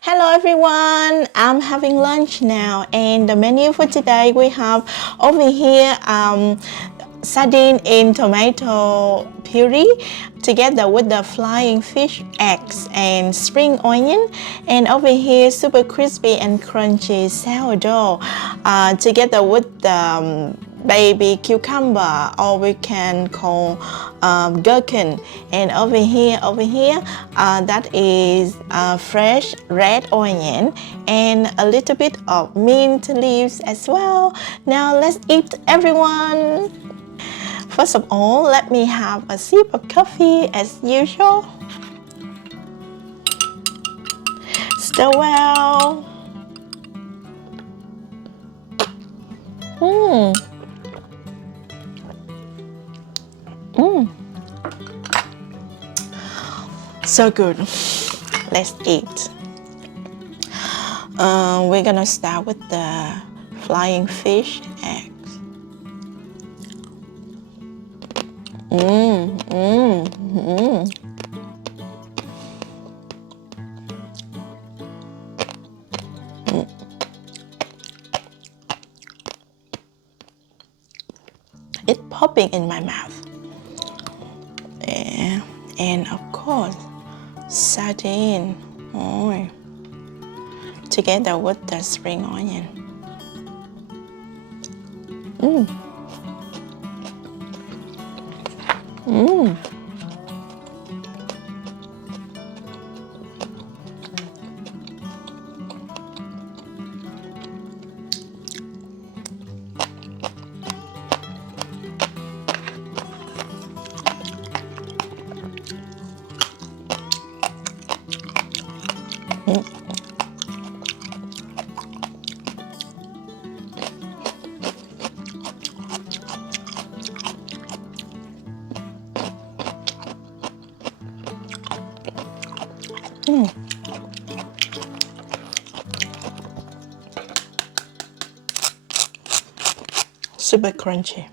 Hello everyone, I'm having lunch now, and the menu for today we have over here sardine in tomato puree together with the flying fish eggs and spring onion, and over here super crispy and crunchy sourdough together with the baby cucumber, or we can call gherkin, and over here that is fresh red onion and a little bit of mint leaves as well. Now let's eat, everyone. First of all, let me have a sip of coffee as usual. Stir well. So good. Let's eat. We're gonna start with the flying fish eggs. It's popping in my mouth. And of course, sardine oil together with the spring onion. Super crunchy.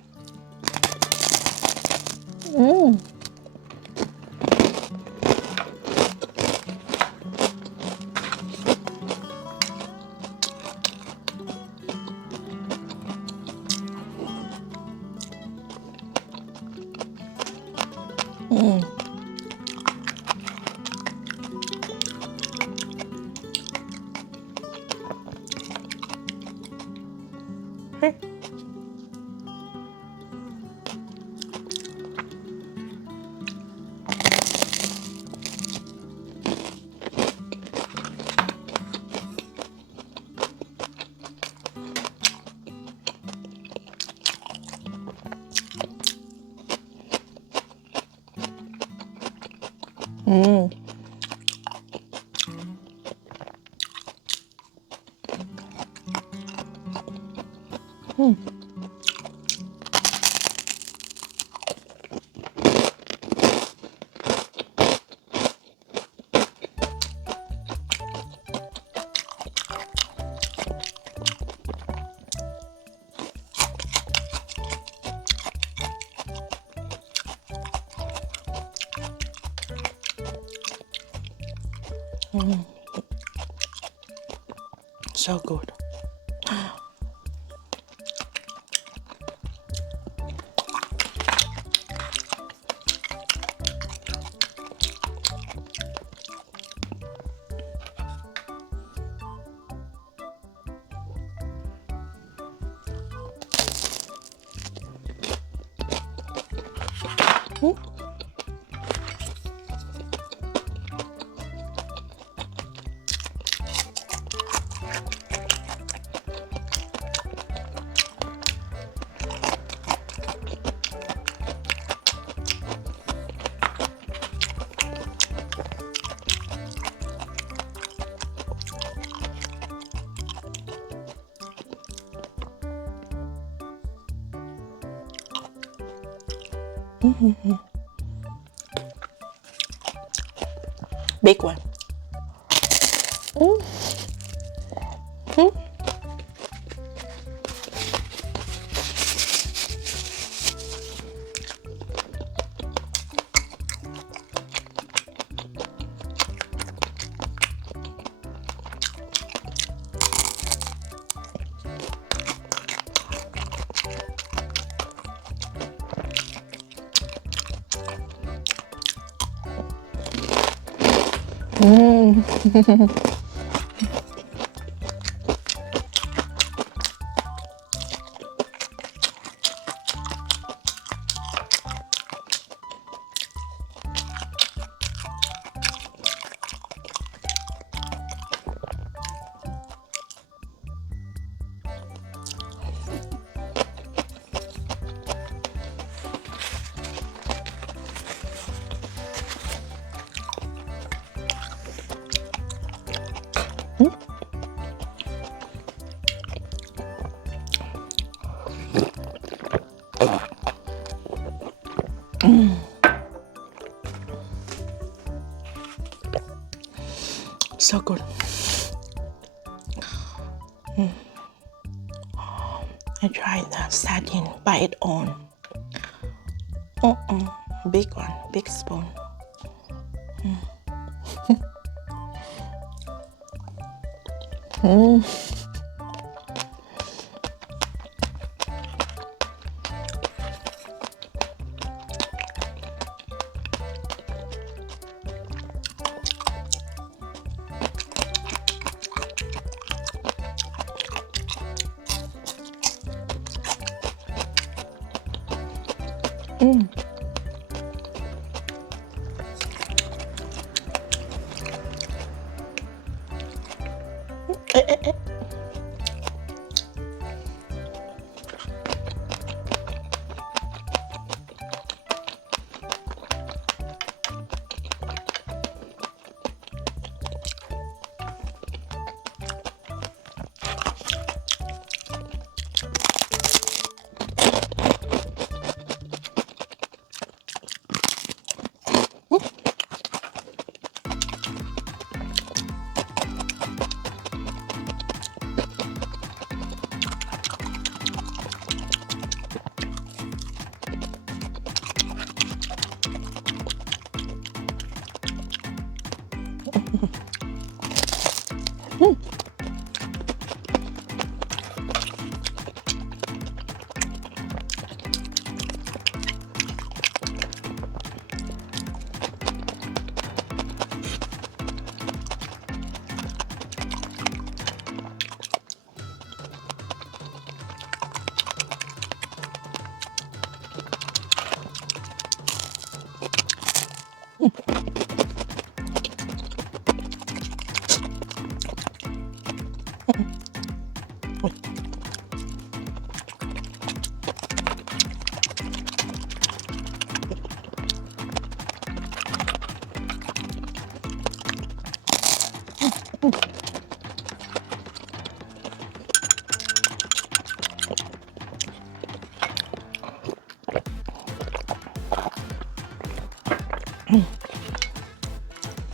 So good. Big one. So good. I tried the sardine by its own. Big one, big spoon.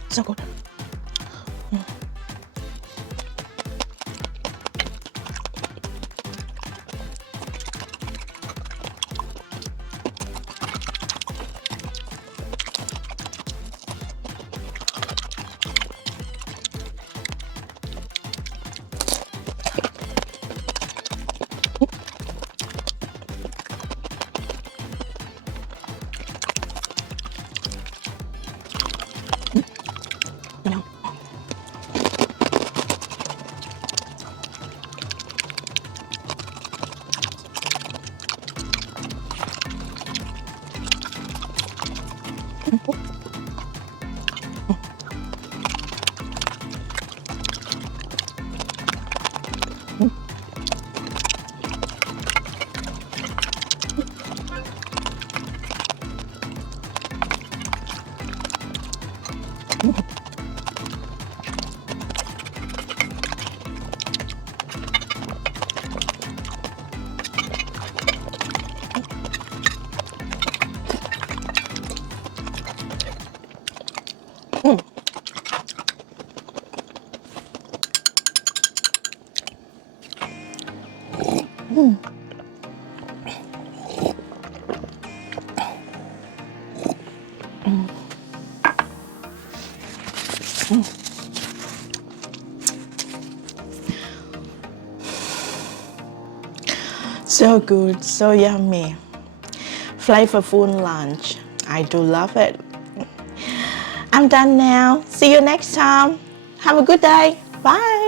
So good. So good, so yummy. Flavorful lunch. I do love it. I'm done now. See you next time. Have a good day. Bye.